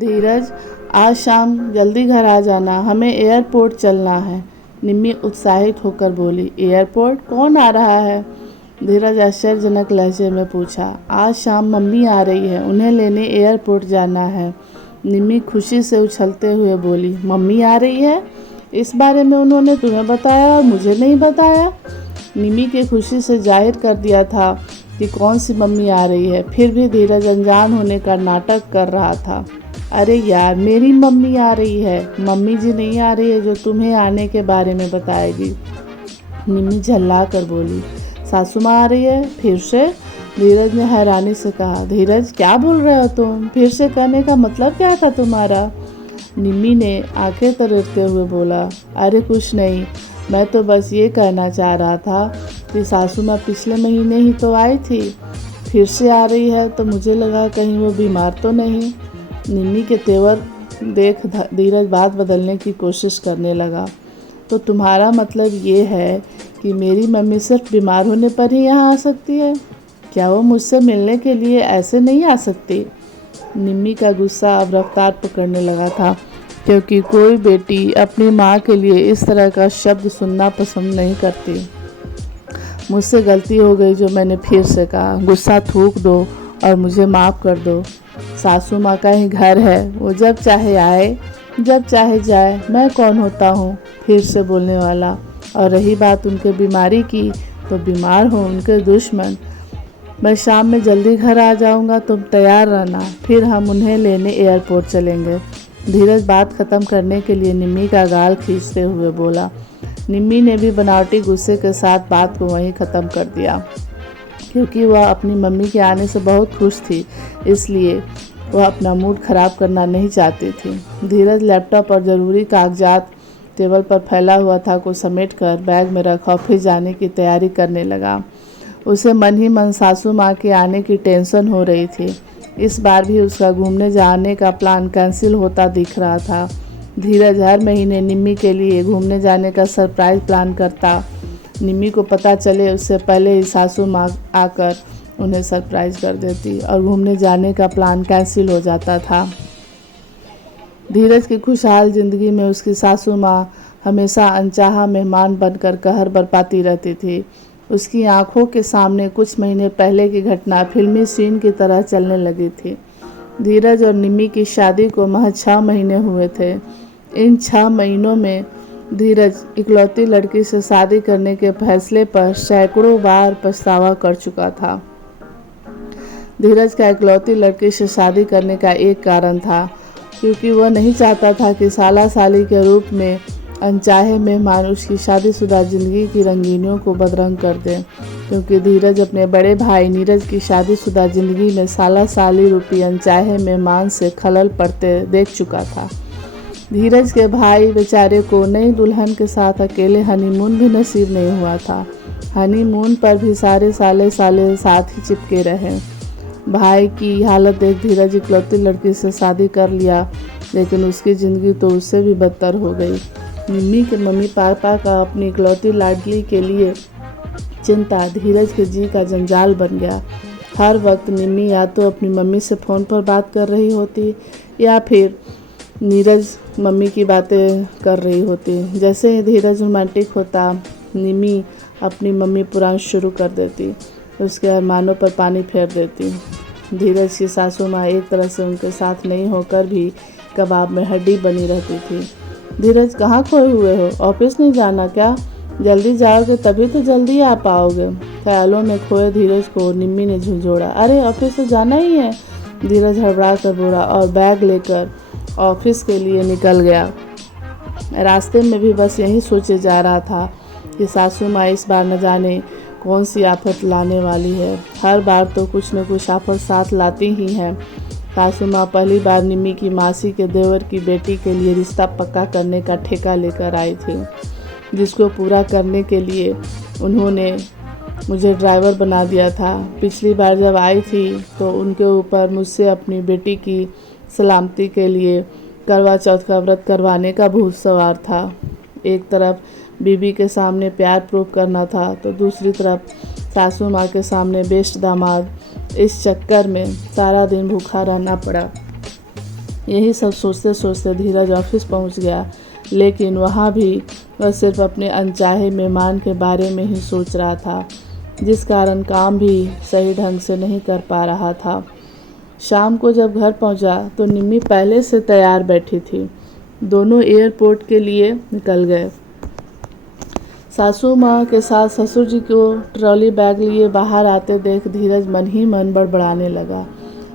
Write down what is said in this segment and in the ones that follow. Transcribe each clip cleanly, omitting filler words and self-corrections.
धीरज, आज शाम जल्दी घर आ जाना, हमें एयरपोर्ट चलना है। निम्मी उत्साहित होकर बोली। एयरपोर्ट? कौन आ रहा है? धीरज आश्चर्यजनक लहजे में पूछा। आज शाम मम्मी आ रही है, उन्हें लेने एयरपोर्ट जाना है। निम्मी खुशी से उछलते हुए बोली। मम्मी आ रही है? इस बारे में उन्होंने तुम्हें बताया और मुझे नहीं बताया? निम्मी की खुशी से जाहिर कर दिया था कि कौन सी मम्मी आ रही है, फिर भी धीरज अनजान होने का नाटक कर रहा था। अरे यार, मेरी मम्मी आ रही है, मम्मी जी नहीं आ रही है जो तुम्हें आने के बारे में बताएगी। निम्मी झल्ला कर बोली। सासू माँ आ रही है? फिर से? धीरज ने हैरानी से कहा। धीरज, क्या बोल रहे हो तुम? फिर से कहने का मतलब क्या था तुम्हारा? निम्मी ने आंखें तरेरते हुए बोला। अरे कुछ नहीं, मैं तो बस ये कहना चाह रहा था कि सासू माँ पिछले महीने ही तो आई थी, फिर से आ रही है तो मुझे लगा कहीं वो बीमार तो नहीं। निम्मी के तेवर देख धीरज बात बदलने की कोशिश करने लगा। तो तुम्हारा मतलब ये है कि मेरी मम्मी सिर्फ बीमार होने पर ही यहाँ आ सकती है? क्या वो मुझसे मिलने के लिए ऐसे नहीं आ सकती? निम्मी का गुस्सा अब रफ्तार पकड़ने लगा था, क्योंकि कोई बेटी अपनी माँ के लिए इस तरह का शब्द सुनना पसंद नहीं करती। मुझसे गलती हो गई जो मैंने फिर से कहा। गुस्सा थूक दो और मुझे माफ़ कर दो। सासू माँ का ही घर है, वो जब चाहे आए जब चाहे जाए, मैं कौन होता हूँ फिर से बोलने वाला। और रही बात उनके बीमारी की, तो बीमार हो उनके दुश्मन। मैं शाम में जल्दी घर आ जाऊँगा, तुम तैयार रहना, फिर हम उन्हें लेने एयरपोर्ट चलेंगे। धीरज बात ख़त्म करने के लिए निम्मी का गाल खींचते हुए बोला। निम्मी ने भी बनावटी गुस्से के साथ बात को वहीं ख़त्म कर दिया, क्योंकि वह अपनी मम्मी के आने से बहुत खुश थी, इसलिए वह अपना मूड ख़राब करना नहीं चाहती थी। धीरज लैपटॉप और ज़रूरी कागजात टेबल पर फैला हुआ था को समेटकर बैग में रख ऑफिस जाने की तैयारी करने लगा। उसे मन ही मन सासू माँ के आने की टेंशन हो रही थी। इस बार भी उसका घूमने जाने का प्लान कैंसिल होता दिख रहा था। धीरज हर महीने निम्मी के लिए घूमने जाने का सरप्राइज़ प्लान करता। निम्मी को पता चले उससे पहले ही सासू माँ आकर उन्हें सरप्राइज़ कर देती और घूमने जाने का प्लान कैंसिल हो जाता था। धीरज की खुशहाल ज़िंदगी में उसकी सासू माँ हमेशा अनचाहा मेहमान बनकर कहर बरपाती रहती थी। उसकी आंखों के सामने कुछ महीने पहले की घटना फिल्मी सीन की तरह चलने लगी थी। धीरज और निम्मी की शादी को महज 6 महीने हुए थे। इन 6 महीनों में धीरज इकलौती लड़की से शादी करने के फैसले पर सैकड़ों बार पछतावा कर चुका था। धीरज का इकलौती लड़की से शादी करने का एक कारण था, क्योंकि वह नहीं चाहता था कि साला साली के रूप में अनचाहे मेहमान उसकी शादीशुदा ज़िंदगी की रंगीनियों को बदरंग कर दें, क्योंकि धीरज अपने बड़े भाई नीरज की शादीशुदा ज़िंदगी में साला साली रूपी अनचाहे मेहमान से खलल पड़ते देख चुका था। धीरज के भाई बेचारे को नई दुल्हन के साथ अकेले हनीमून भी नसीब नहीं हुआ था। हनीमून पर भी सारे साले साथ ही चिपके रहे। भाई की हालत देख धीरज इकलौती लड़की से शादी कर लिया, लेकिन उसकी ज़िंदगी तो उससे भी बदतर हो गई। निम्मी के मम्मी पापा का अपनी इकलौती लाडली के लिए चिंता धीरज के जी का जंजाल बन गया। हर वक्त निम्मी या तो अपनी मम्मी से फ़ोन पर बात कर रही होती, या फिर नीरज मम्मी की बातें कर रही होती। जैसे ही धीरज रोमांटिक होता, निम्मी अपनी मम्मी पुराण शुरू कर देती, उसके अरमानों पर पानी फेर देती। धीरज की सासू माँ एक तरह से उनके साथ नहीं होकर भी कबाब में हड्डी बनी रहती थी। धीरज, कहाँ खोए हुए हो? ऑफिस नहीं जाना क्या? जल्दी जाओगे तभी तो जल्दी आ पाओगे। ख्यालों में खोए धीरज को निम्मी ने झुंझोड़ा। अरे ऑफिस तो जाना ही है, धीरज हड़बड़ा कर बोला और बैग लेकर ऑफिस के लिए निकल गया। रास्ते में भी बस यही सोचे जा रहा था कि सासू माँ इस बार न जाने कौन सी आफत लाने वाली है। हर बार तो कुछ न कुछ आफत साथ लाती ही है। सासू माँ पहली बार निम्मी की मासी के देवर की बेटी के लिए रिश्ता पक्का करने का ठेका लेकर आई थी, जिसको पूरा करने के लिए उन्होंने मुझे ड्राइवर बना दिया था। पिछली बार जब आई थी तो उनके ऊपर मुझसे अपनी बेटी की सलामती के लिए करवा चौथ का व्रत करवाने का भूत सवार था। एक तरफ बीबी के सामने प्यार प्रूव करना था, तो दूसरी तरफ सासू माँ के सामने बेस्ट दामाद। इस चक्कर में सारा दिन भूखा रहना पड़ा। यही सब सोचते सोचते धीरज ऑफिस पहुंच गया, लेकिन वहां भी वह सिर्फ अपने अनचाहे मेहमान के बारे में ही सोच रहा था, जिस कारण काम भी सही ढंग से नहीं कर पा रहा था। शाम को जब घर पहुंचा तो निम्मी पहले से तैयार बैठी थी। दोनों एयरपोर्ट के लिए निकल गए। सासू माँ के साथ ससुर जी को ट्रॉली बैग लिए बाहर आते देख धीरज मन ही मन बड़बड़ाने लगा।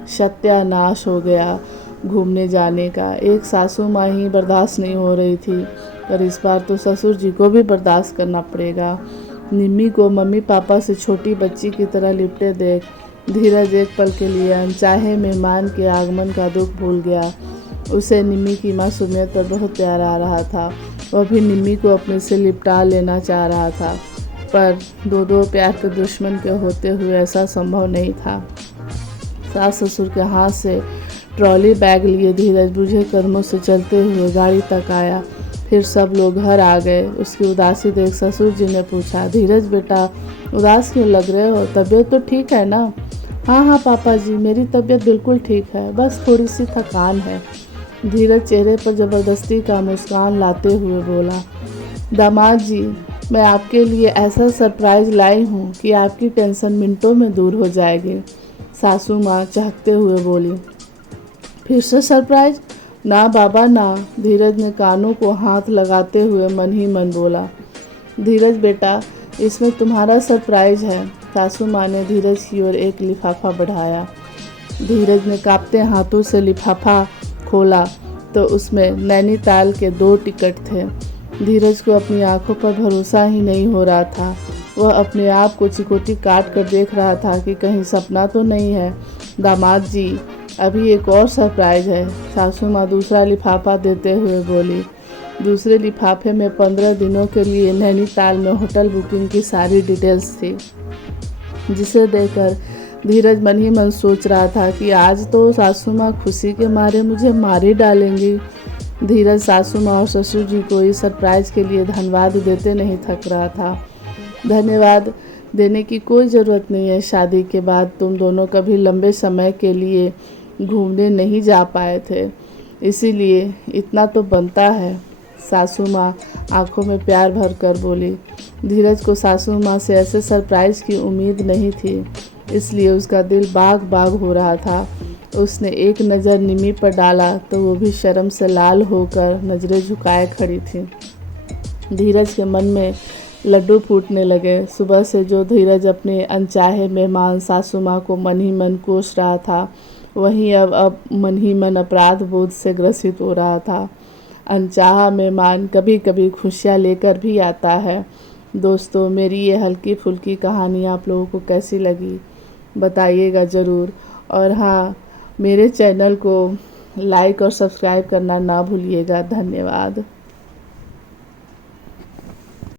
सत्यानाश हो गया घूमने जाने का। एक सासू माँ ही बर्दाश्त नहीं हो रही थी, पर इस बार तो ससुर जी को भी बर्दाश्त करना पड़ेगा। निम्मी को मम्मी पापा से छोटी बच्ची की तरह लिपटे देख धीरज एक पल के लिए अनचाहे मेहमान के आगमन का दुख भूल गया। उसे निम्मी की मासूमियत पर बहुत प्यार आ रहा था। वह भी निम्मी को अपने से लिपटा लेना चाह रहा था, पर दो प्यार के दुश्मन के होते हुए ऐसा संभव नहीं था। सास ससुर के हाथ से ट्रॉली बैग लिए धीरज बुझे कदमों से चलते हुए गाड़ी तक आया। फिर सब लोग घर आ गए। उसकी उदासी देख ससुर जी ने पूछा, धीरज बेटा उदास क्यों लग रहे हो? तबीयत तो ठीक है ना? हाँ पापा जी, मेरी तबीयत बिल्कुल ठीक है, बस थोड़ी सी थकान है। धीरज चेहरे पर जबरदस्ती का मुस्कान लाते हुए बोला, दामाद जी मैं आपके लिए ऐसा सरप्राइज लाई हूँ कि आपकी टेंशन मिनटों में दूर हो जाएगी। सासू माँ चहकते हुए बोली, फिर से सरप्राइज? ना बाबा ना। धीरज ने कानों को हाथ लगाते हुए मन ही मन बोला। धीरज बेटा इसमें तुम्हारा सरप्राइज है। सासू माँ ने धीरज की ओर एक लिफाफा बढ़ाया। धीरज ने कांपते हाथों से लिफाफा खोला तो उसमें नैनीताल के 2 टिकट थे। धीरज को अपनी आंखों पर भरोसा ही नहीं हो रहा था। वह अपने आप को चिकोटी काट कर देख रहा था कि कहीं सपना तो नहीं है। दामाद जी अभी एक और सरप्राइज है। सासू माँ दूसरा लिफाफा देते हुए बोली। दूसरे लिफाफे में 15 दिनों के लिए नैनीताल में होटल बुकिंग की सारी डिटेल्स थी, जिसे देखकर धीरज मन ही मन सोच रहा था कि आज तो सासू माँ खुशी के मारे मुझे मार ही डालेंगी। धीरज सासू माँ और ससुर जी को इस सरप्राइज के लिए धन्यवाद देते नहीं थक रहा था। धन्यवाद देने की कोई ज़रूरत नहीं है। शादी के बाद तुम दोनों कभी लंबे समय के लिए घूमने नहीं जा पाए थे, इसीलिए इतना तो बनता है। सासू माँ आंखों में प्यार भर कर बोली। धीरज को सासू माँ से ऐसे सरप्राइज की उम्मीद नहीं थी, इसलिए उसका दिल बाग बाग हो रहा था। उसने एक नज़र निम्मी पर डाला तो वो भी शर्म से लाल होकर नज़रें झुकाए खड़ी थी। धीरज के मन में लड्डू फूटने लगे। सुबह से जो धीरज अपने अनचाहे मेहमान सासू माँ को मन ही मन कोस रहा था, वहीं अब मन ही मन अपराध बोध से ग्रसित हो रहा था। अनचाहा मेहमान कभी कभी खुशियाँ लेकर भी आता है। दोस्तों मेरी ये हल्की फुल्की कहानी आप लोगों को कैसी लगी बताइएगा ज़रूर। और हाँ, मेरे चैनल को लाइक और सब्सक्राइब करना ना भूलिएगा। धन्यवाद।